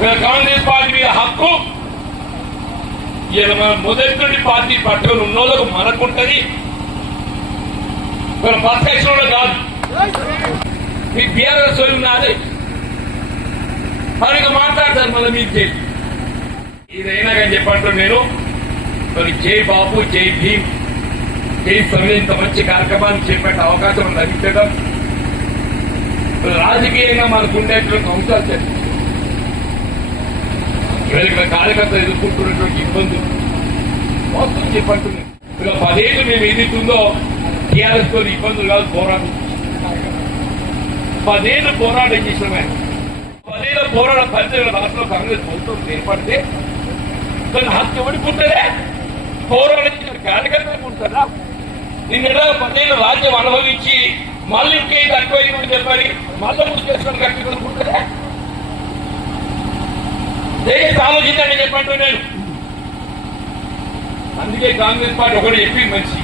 ఇలా కాంగ్రెస్ పార్టీ మీద హక్కు. ఇలా మన మొదటి నుండి పార్టీ పట్టుకుని ఉన్నోళ్ళకు మనకుంటది. మన ప్రత్యక్షంలో కాదు. మీ బీఆర్ఎస్ వాళ్ళు ఉన్నది మరి మాట్లాడతారు మళ్ళీ మీకు చేసి ఇదైనా కానీ చెప్పంటారు నేను. మరి జై బాబు జై భీమ్ జై సమయం ఇంత మంచి కార్యక్రమాన్ని చేపట్టే అవకాశం లభించడం రాజకీయంగా మనకు ఉండేటువంటి అంశాలు చెప్పి. ఇవాళ ఇక్కడ కార్యకర్తలు ఎదుర్కొంటున్నటువంటి ఇబ్బందులు మొత్తం చెప్పంటున్నాయి ఇలా పదేళ్ళు మేము ఏదైతుందో టీఆర్ఎస్తో ఇబ్బందులు కాదు పోరాటం. పదేళ్ళు పోరాటం చేసినామే పదేళ్ళ పోరాట పరిచయం రాష్ట్రంలో కాంగ్రెస్ ప్రభుత్వం ఏర్పడితే దాని హత్య ఎవరికి పోరాటం చేసిన కార్యకర్తలకు ఉంటుందా? నిన్న పదేళ్ళు రాజ్యం అనుభవించి మళ్ళీ ఇంకే తక్కువైందని చెప్పని మళ్ళీ ముందు చేసుకొని కట్టుకుంటుందా దయచేసి ఆలోచించండి చెప్పంటూ నేను అందుకే కాంగ్రెస్ పార్టీ ఒకటి చెప్పి మంచి.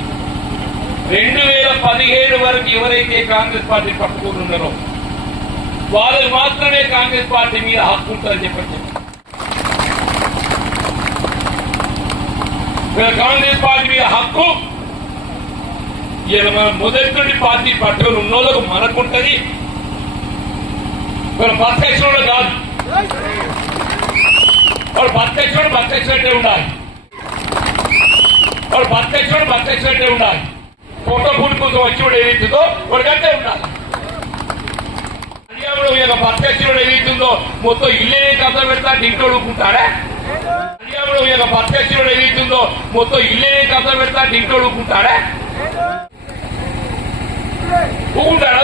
రెండు వేల పదిహేడు వరకు ఎవరైతే కాంగ్రెస్ పార్టీ పట్టుకుంటున్నారో వాళ్ళు మాత్రమే కాంగ్రెస్ పార్టీ మీద హక్కు ఉంటుందని చెప్పండి. కాంగ్రెస్ పార్టీ మీద హక్కు ఇలా మన మొదటి నుండి పార్టీ పట్టుకుని ఉన్నోళ్ళకు మనకుంటది మన ప్రత్యక్షంలో కాదు. और बातें छोड़, बातें छोड़े उड़ाए और बातें छोड़, बातें छोड़े उड़ाए ಫೋಟೋ ಫುಲ್ ಕೂತು ಹಚ್ಚಿಬಿಡು ಏನಿತ್ತು ಹೊರಗಂಟೆ ಉಂಟ ಅಡಿಯಾಗಳು ಈಗ ಭತ್ತ ಹಚ್ಚಿಬಿಡು ಏನಿತ್ತು ಮೊತ್ತ ಇಲ್ಲೇ ಕಸ ಬೆಡ್ತಾ ನಿಂಟೋಳು ಕೂತಾಳೆ ಅಡಿಯಾಗಳು ಈಗ ಭತ್ತ ಹಚ್ಚಿಬಿಡು ಏನಿತ್ತು ಮೊತ್ತ ಇಲ್ಲೇ ಕಸ ಬೆಡ್ತಾ ನಿಂಟೋಳು ಕೂತಾಳೆ ಕೂತಾಳ